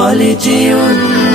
خالدون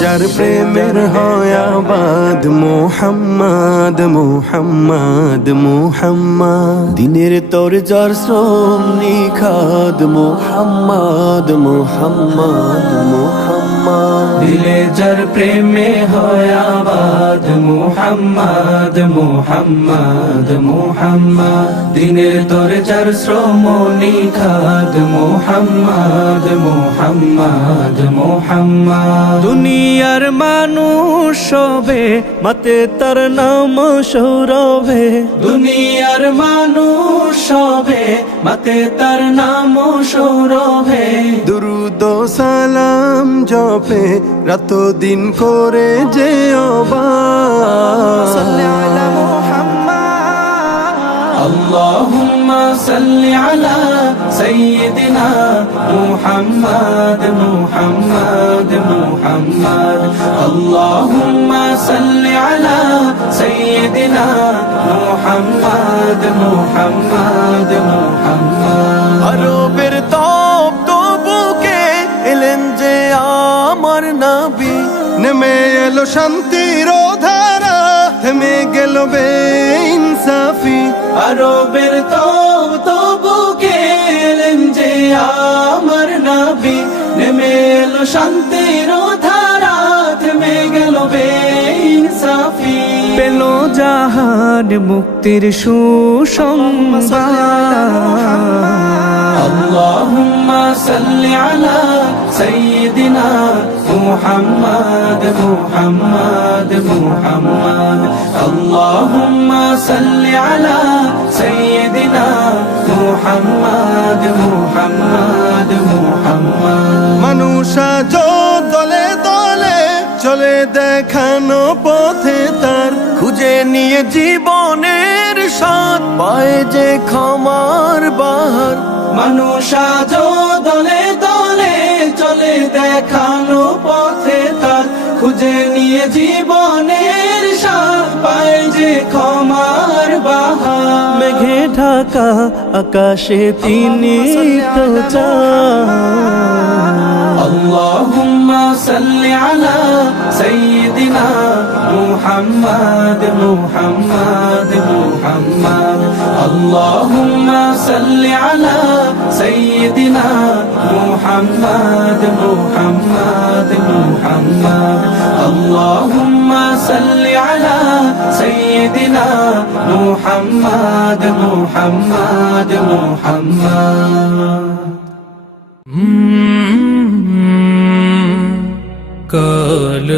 যার প্রেমের হয় আবাদ মোহাম্মদ মোহাম্মদ মোহাম্মদ দিনের তোর যার শ্রম নিখাদ মোহাম্মদ মোহাম্মদ মোহাম্মদ দিলে যার প্রেমে হয় আবাদ মোহাম্মদ মোহাম্মদ মোহাম্মদ দিনের তোর যার শ্রম নিখাদ মোহাম্মদ মোহাম্মদ মোহাম্মদ দুনিয়ার মানুষ সবে মাতে তার নাম সৌরভে দুনিয়ার মানুষ সবে মাতে তার নাম সৌরভে দুরুদ ও সালাম জপে রাত দিন করে যে اللهم صل على سيدنا محمد محمد محمد اللهم صل على سيدنا محمد محمد محمد আরবের তপ্ত বুকে এলেন যে আমার নবী নেমে এলো শান্তির ধারা থেমে গেল বেইনসাফি আরবের বুকে এলেন যে আমার নবী নেমে এলো শান্তির ধারা থেমে গেল বেইনসাফি পেল জাহান মুক্তির সুসংবাদ اللهم صل على سيدنا محمد محمد محمد اللهم صل على سيدنا محمد محمد محمد মানুষ আজ দলে দলে চলে দেখানো পথে তার খুঁজে নিয়ে জীবনের স্বাদ পায় যে ক্ষমার বাহার মানুষ আজ দলে দলে চলে দেখানো পথে তার খুঁজে নিয়ে জীবনের স্বাদ পায় যে ক্ষমার বাহার মেঘে ঢাকা আকাশে তিনি তো চাঁদ اللهم صل على سيدنا محمد محمد محمد اللهم صل على سيدنا محمد محمد محمد اللهم صل على سيدنا محمد محمد محمد কাল